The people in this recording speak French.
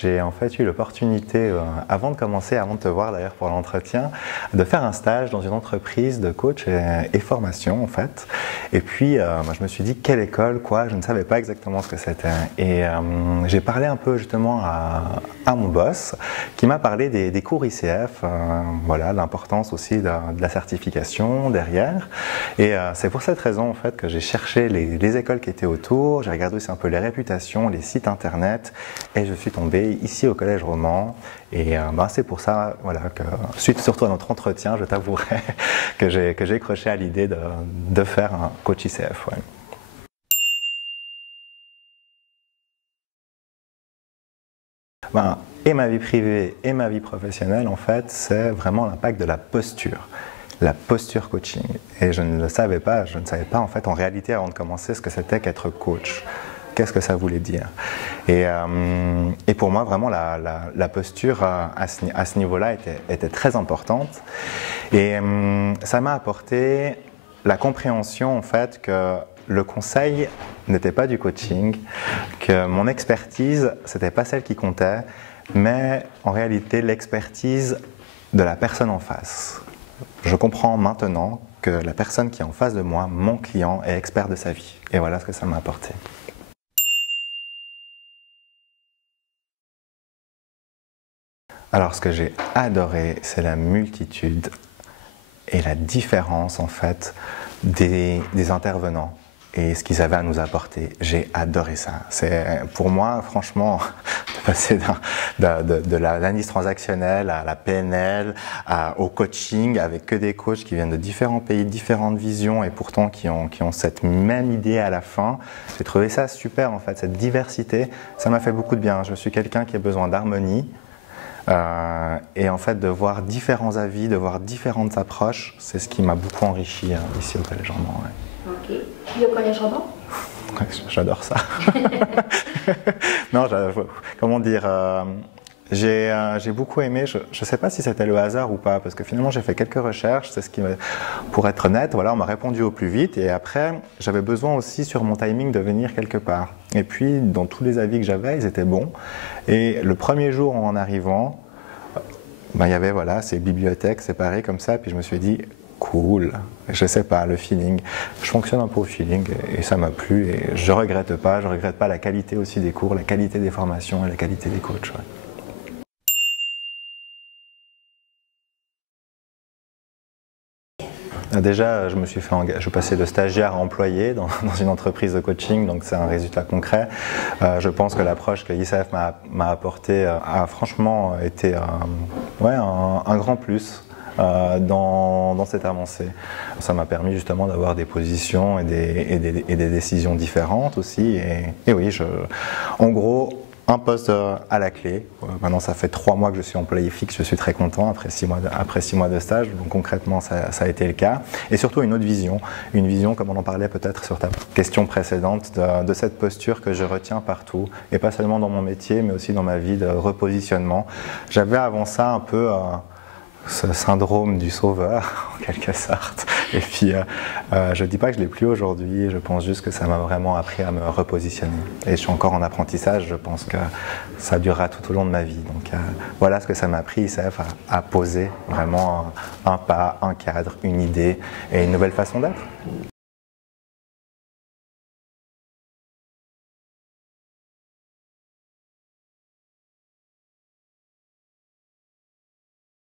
J'ai en fait eu l'opportunité, avant de commencer, avant de te voir d'ailleurs pour l'entretien, de faire un stage dans une entreprise de coach et formation en fait. Et puis je me suis dit quelle école, quoi, je ne savais pas exactement ce que c'était. Et j'ai parlé un peu justement à mon boss qui m'a parlé des cours ICF, voilà, l'importance aussi de la certification derrière. Et c'est pour cette raison en fait que j'ai cherché les écoles qui étaient autour, j'ai regardé aussi un peu les réputations, les sites internet et je suis tombé ici au Collège Roman et c'est pour ça voilà, que suite surtout à notre entretien, je t'avouerai que j'ai croché à l'idée de faire un coach ICF. Ouais. Et ma vie privée et ma vie professionnelle, en fait, c'est vraiment l'impact de la posture coaching. Et je ne le savais pas, je ne savais pas en fait en réalité avant de commencer ce que c'était qu'être coach. Qu'est-ce que ça voulait dire? Et pour moi, vraiment, la posture à ce niveau-là était très importante. Et ça m'a apporté la compréhension, en fait, que le conseil n'était pas du coaching, que mon expertise, ce n'était pas celle qui comptait, mais en réalité, l'expertise de la personne en face. Je comprends maintenant que la personne qui est en face de moi, mon client, est expert de sa vie. Et voilà ce que ça m'a apporté. Alors ce que j'ai adoré, c'est la multitude et la différence en fait des intervenants et ce qu'ils avaient à nous apporter. J'ai adoré ça. C'est pour moi franchement de passer de l'analyse transactionnelle à la PNL, au coaching avec que des coachs qui viennent de différents pays, différentes visions et pourtant qui ont cette même idée à la fin. J'ai trouvé ça super en fait, cette diversité, ça m'a fait beaucoup de bien. Je suis quelqu'un qui a besoin d'harmonie. Et en fait de voir différents avis, de voir différentes approches, c'est ce qui m'a beaucoup enrichi ici au Collège Roman. Ouais. Ok. Puis au Collège Roman? J'adore ça. Non, comment dire, j'ai beaucoup aimé, je ne sais pas si c'était le hasard ou pas, parce que finalement j'ai fait quelques recherches, c'est ce qui pour être honnête, voilà, on m'a répondu au plus vite et après j'avais besoin aussi sur mon timing de venir quelque part. Et puis dans tous les avis que j'avais, ils étaient bons. Et le premier jour en arrivant, il y avait voilà, ces bibliothèques séparées comme ça, puis je me suis dit cool, je sais pas, le feeling, je fonctionne un peu au feeling et ça m'a plu et je regrette pas la qualité aussi des cours, la qualité des formations et la qualité des coachs. Ouais. Déjà, je passais de stagiaire à employé dans une entreprise de coaching, donc c'est un résultat concret. Je pense que l'approche que ICF m'a apportée a franchement été un grand plus dans cette avancée. Ça m'a permis justement d'avoir des positions et des décisions différentes aussi. Et oui, en gros, un poste à la clé. Maintenant, ça fait 3 mois que je suis employé fixe, je suis très content après 6 mois de stage. Donc concrètement, ça a été le cas. Et surtout une autre vision. Une vision, comme on en parlait peut-être sur ta question précédente, de cette posture que je retiens partout. Et pas seulement dans mon métier, mais aussi dans ma vie de repositionnement. J'avais avant ça un peu ce syndrome du sauveur, en quelque sorte. Et puis, je ne dis pas que je ne l'ai plus aujourd'hui, je pense juste que ça m'a vraiment appris à me repositionner. Et je suis encore en apprentissage, je pense que ça durera tout au long de ma vie. Donc voilà ce que ça m'a appris, ICF, à poser vraiment un pas, un cadre, une idée et une nouvelle façon d'être.